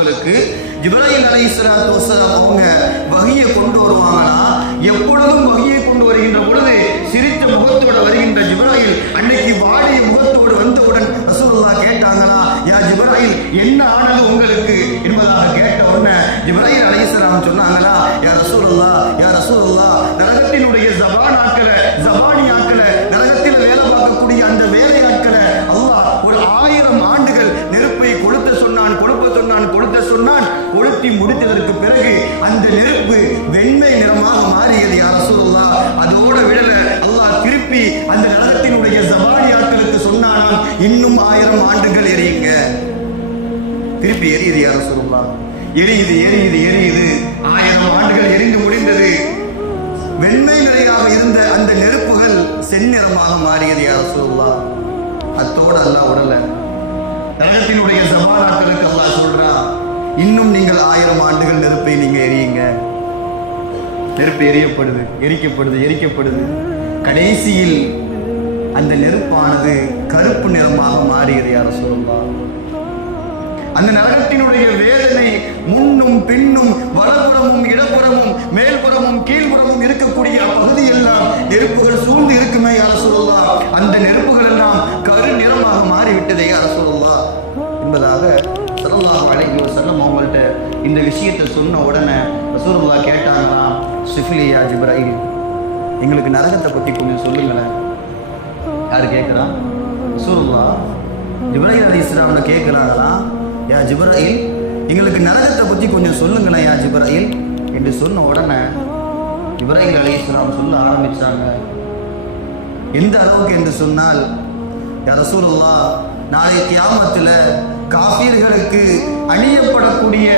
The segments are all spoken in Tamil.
அவங்களுக்கு ஜிப்ராயில் அலைஹிஸ்ஸலாத்து வஸ்ஸலாம் அவங்க வஹியை கொண்டு வருவாங்களா? எப்பொழுதும் வஹியை கொண்டு வருகின்ற பொழுது சிரித்த முகத்தோடு வருகின்ற ஜிப்ராயில் அன்னைக்கு வாடிய முகத்தோடு வந்தவுடன் ரசூலுல்லாஹ் கேட்டாங்களா, யா ஜிப்ராயில் என்ன ஆனது உங்களுக்கு என்பதாக கேட்ட உடனே ஜிப்ராயில் அலைஹிஸ்ஸலாம் சொன்னாங்களா, யா ரசூலுல்லாஹ் நரகத்தினுடைய ஜபானியாக்களை நரகத்தில் வேலை பார்க்கக்கூடிய அந்த வேலையாட்களை அல்லாஹ் ஒரு 1000 ஆண்டுகள் நெருப்பை கொளுத்த சொன்னான் கொளுத்தி முடித்ததற்கு பிறகு அந்த நெருப்பு வெண்மை நிறமாக மாறியது யா ரசூலுல்லாஹ். அதோட விடல, அல்லாஹ் திருப்பி அந்த நரகத்தினுடைய ஜபானியாக்களுக்கு சொன்னானாம், இன்னும் 1000 ஆண்டுகள் எரியுங்க. திருப்பி எரியுது யா ரசூலுல்லாஹ். எரியுது 1000 ஆண்டுகள் எரிந்து முடிந்தது. வெண்மை நிலையாக இருந்த அந்த நெருப்புகள் செந்நிறமாக மாறியது யா ரசூலுல்லாஹ். அத்தோடு அல்லாஹ் விடல, நரகத்தினுடைய ஜபானாக்களுக்கு அல்லாஹ் சொல்றா, இன்னும் நீங்கள் 1000 ஆண்டுகள் நெருப்பை நீங்க எரியுங்க. நெருப்பு எரிக்கப்படுது. கடைசியில் அந்த நெருப்பானது கருப்பு நிறமாக மாறியது யா ரசூலுல்லாஹ். அந்த நரகத்தினுடைய வேதனை முன்னும் பின்னும் வலப்புறமும் இடப்புறமும் மேல்புறமும் கீழ்புறமும் இருக்கக்கூடிய பகுதியெல்லாம் நெருப்புகள் சூழ்ந்து இருக்குமே யா ரசூலுல்லாஹ். அந்த நெருப்புகள் எல்லாம் கரு நிறமாக மாறிவிட்டதே யா ரசூலுல்லாஹ் என்பதாக ஸல்லல்லாஹு அலைஹி வஸல்லம் அவங்கள்ட்ட இந்த விஷயத்தை சொன்ன உடனே ரசூலுல்லாஹ் கேட்டாங்களாம், ஸிஃப்லி யா ஜிப்ராயில், எங்களுக்கு நரகத்தை பற்றி கொஞ்சம் சொல்லுங்களேன். யாரு கேட்குறா? ரசூலுல்லாஹ் ஜிப்ராயில் அலைஹிஸ்ஸலாம் கேட்குறாங்களா, யா ஜிப்ராயில், எங்களுக்கு நரகத்தை பற்றி கொஞ்சம் சொல்லுங்களேன் யா ஜிப்ராயில் என்று சொன்ன உடனே ஜிப்ராயில் அலைஹிஸ்ஸலாம் சொல்ல ஆரம்பிச்சாங்க. எந்த அளவுக்கு என்று சொன்னால், யா ரசூலுல்லாஹ், நாளை கியாமத்தில் காஃபிர்களுக்கு அணியப்படக்கூடிய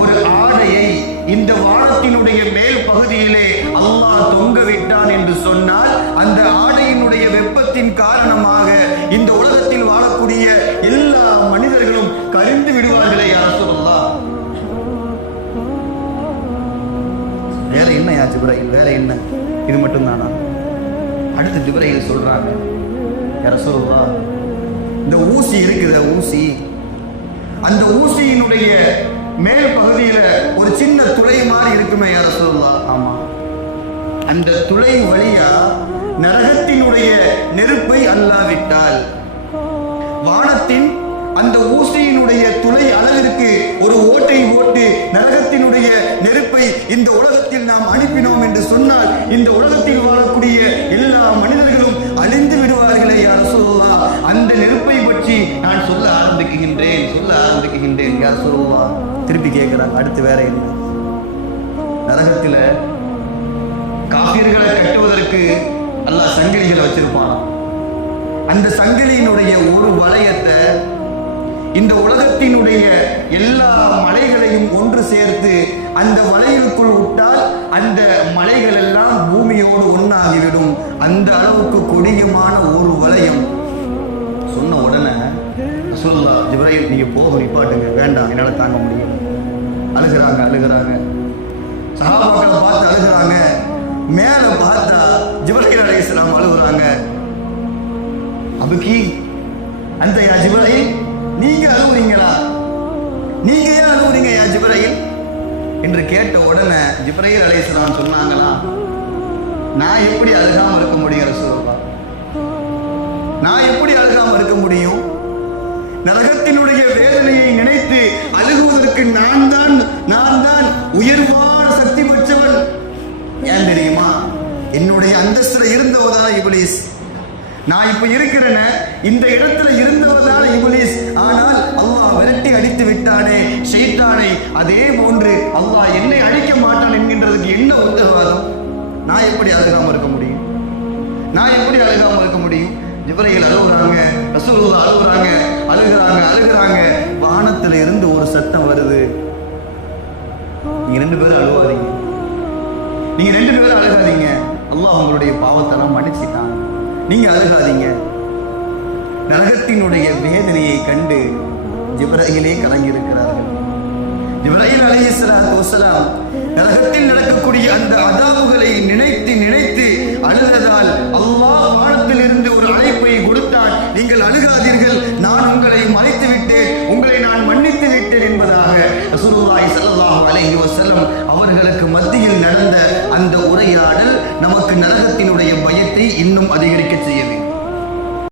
ஒரு ஆடையை இந்த வானத்தினுடைய மேல் பகுதியிலே அல்லாஹ் தொங்க விட்டான் என்று சொன்னால், அந்த ஆடையினுடைய வெப்பத்தின் காரணமாக இந்த உலகத்தில் வாழக்கூடிய எல்லா மனிதர்களும் கரிந்து விடுவார்களே யா ரசூலுல்லாஹ். வேற என்ன யா ஜிப்ராயில், வேற என்ன? இது மட்டும்தானா? அடுத்து ஜிப்ராயில் சொல்றாங்க, யா ரசூலுல்லாஹ், இந்த ஊசி இருக்குத ஊசி, அந்த ஊசியினுடைய மேல் பகுதியில ஒரு சின்ன துளை மாதிரி இருக்குமே யா ரசூலுல்லாஹ். ஆமா, அந்த துளை வழியா நரகத்தினுடைய நெருப்பை அல்லாவிட்டால் வானத்தின் அந்த ஊசியினுடைய துளை அளவிற்கு ஒரு ஓட்டை ஓட்டு நரகத்தினுடைய நெருப்பை இந்த உலகத்தில் நாம் அனுப்பினோம் என்று சொன்னால், இந்த உலகத்தில் வாழக்கூடிய எல்லா மனிதர்களும் அழிந்து விடுவார்களே யா ரசூலுல்லாஹ். அந்த நெருப்பை பற்றி நான் சொல்ல ஆரம்பிக்கின்றேன் யா ரசூலுல்லாஹ். திருப்பி கேட்கிறாங்க, அடுத்து வேற என்ன? நரகத்துல காஃபிர்களை கட்டுவதற்கு அல்லாஹ் சங்கிலிகளை வச்சிருப்பான். அந்த சங்கிலியினுடைய ஒரு வளையத்தை இந்த உலகத்தினுடைய எல்லா மலைகளையும் ஒன்று சேர்த்து அந்த மலைகளுக்குள் விட்டால் அந்த மலைகள் எல்லாம் பூமியோடு ஒன்றாகிவிடும். அந்த அளவுக்கு கொடியமான ஒரு வளையம். சொன்ன உடனே ரசூலுல்லாஹ், ஜிப்ராயில், நீங்க போக நிப்பாட்டுங்க, வேண்டாம், என்னால தாங்க முடியும். அழுகிறாங்க. சஹாபாக்களை பார்த்து அழுகிறாங்க. மேல பார்த்தா ஜிப்ராயில் அலைஹிஸ்ஸலாம் அழுகுறாங்க. அபுகி அந்த யா ஜிப்ராயில், நீங்க அழுவுறீங்களா? நீங்க ஏன் அழுவுறீங்க யா ஜிப்ராயில் என்று கேட்ட உடனே ஜிப்ராயில் அலைஹிஸ்ஸலாம் சொன்னாங்களா, நான் எப்படி அழுகாம இருக்க முடியும் ரசூலுல்லாஹ்? நான் எப்படி அழுகாம இருக்க முடியும்? நரகத்தினுடைய வேதனையை நினைத்து அழுகுவதற்கு நான் தான் உயர்வான சக்தி பெற்றவன். ஏன் தெரியுமா? என்னுடைய அந்தஸ்துல இருந்தவதான இப்லீஸ். நான் இப்ப இருக்கிறேன இந்த இடத்துல இருந்தவதான இப்லீஸ். ஆனால் அல்லாஹ் விரட்டி அடித்து விட்டானே ஷைத்தானை. அதே போன்று அல்லாஹ் என்னை அழிக்க மாட்டான் என்கின்றதுக்கு என்ன உத்தரவாதம்? நான் எப்படி அழுகாம இருக்க முடியும்? ஜிப்ராயில் அழுகுறாங்க, ரசூலுல்லாஹ் அழுகுறாங்க. வானத்துல இருந்து ஒரு சத்தம் வருது, நீங்க 2 பேரும் அழுகாதீங்க, அல்லாஹ் உங்களுடைய பாவத்தெல்லாம் மன்னிச்சிட்டான், நீங்க அழுகாதீங்க. நரகத்தினுடைய வேதனையை கண்டு ஜிப்ராயிலே கலங்கி இருக்கிறார்கள். ஜிப்ராயில் அலைஹிஸ்ஸலாத்து வஸ்ஸலாம் நரகத்தில் நடக்கக்கூடிய அந்த அதாபுகளை நினைத்து அழுததால் அல்லாஹ் வானத்தில் இருந்து ஒரு அழைப்பை கொடுத்தான். நீங்கள் அழுகாதீர்கள், நான் உங்களை மன்னித்து விட்டேன், உங்களை நான் மன்னித்து விட்டேன் என்பதாக ரசூலுல்லாஹி ஸல்லல்லாஹு அலைஹி வஸல்லம் அவர்களுக்கு மத்தியில் நடந்த அந்த உரையாடல் நமக்கு நரகத்தினுடைய பயத்தை இன்னும் அதிகரிக்க செய்ய வேண்டும்.